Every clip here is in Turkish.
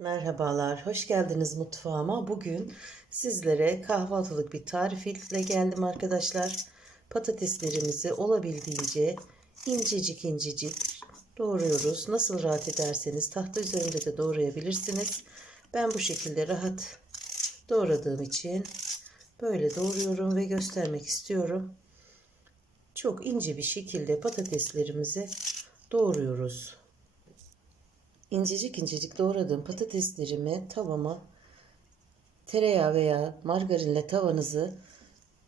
Merhabalar, hoş geldiniz mutfağıma. Bugün sizlere kahvaltılık bir tarif ile geldim arkadaşlar. Patateslerimizi olabildiğince incecik incecik doğruyoruz. Nasıl rahat ederseniz tahta üzerinde de doğrayabilirsiniz. Ben bu şekilde rahat doğradığım için böyle doğruyorum ve göstermek istiyorum. Çok ince bir şekilde patateslerimizi doğruyoruz. İncecik incecik doğradığım patateslerimi tavama tereyağı veya margarinle tavanızı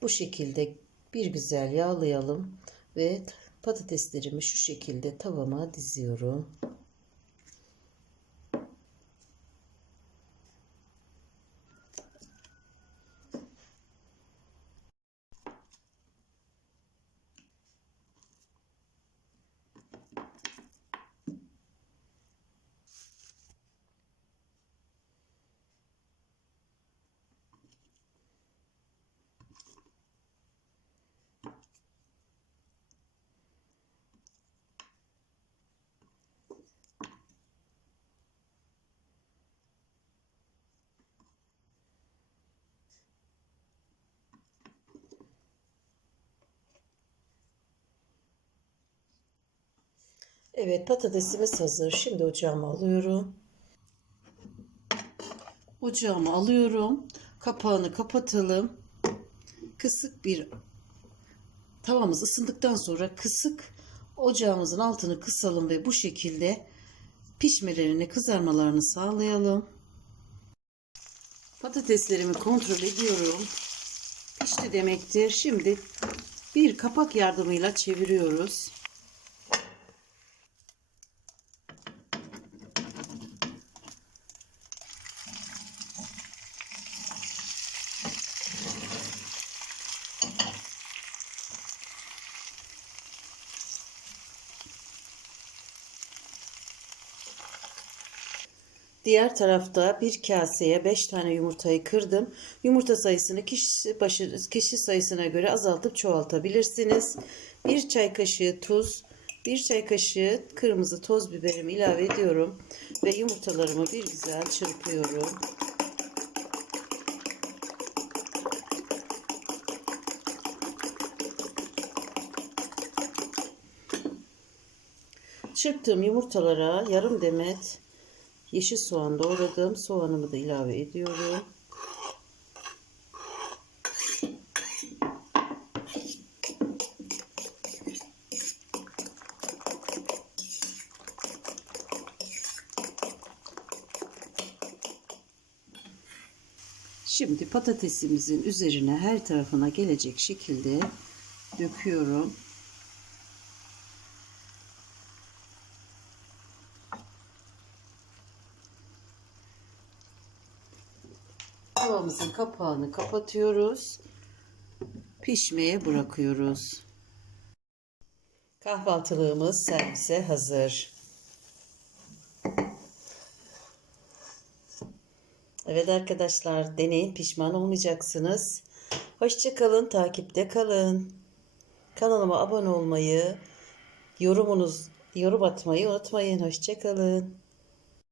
bu şekilde bir güzel yağlayalım ve patateslerimi şu şekilde tavama diziyorum. Evet patatesimiz hazır. Şimdi ocağıma alıyorum. Ocağıma alıyorum. Kapağını kapatalım. Kısık bir tavamız ısındıktan sonra kısık ocağımızın altını kısalım ve bu şekilde pişmelerini, kızarmalarını sağlayalım. Patateslerimi kontrol ediyorum. Pişti demektir. Şimdi bir kapak yardımıyla çeviriyoruz. Diğer tarafta bir kaseye 5 tane yumurtayı kırdım. Yumurta sayısını kişi başı kişi sayısına göre azaltıp çoğaltabilirsiniz. 1 çay kaşığı tuz, 1 çay kaşığı kırmızı toz biberimi ilave ediyorum ve yumurtalarımı bir güzel çırpıyorum. Çırptığım yumurtalara yarım demet yeşil soğan doğradım. Soğanımı da ilave ediyorum. Şimdi patatesimizin üzerine her tarafına gelecek şekilde döküyorum. Tavamızın kapağını kapatıyoruz. Pişmeye bırakıyoruz. Kahvaltılığımız servise hazır. Evet arkadaşlar deneyin pişman olmayacaksınız. Hoşçakalın takipte kalın. Kanalıma abone olmayı, yorumunuz yorum atmayı unutmayın. Hoşçakalın.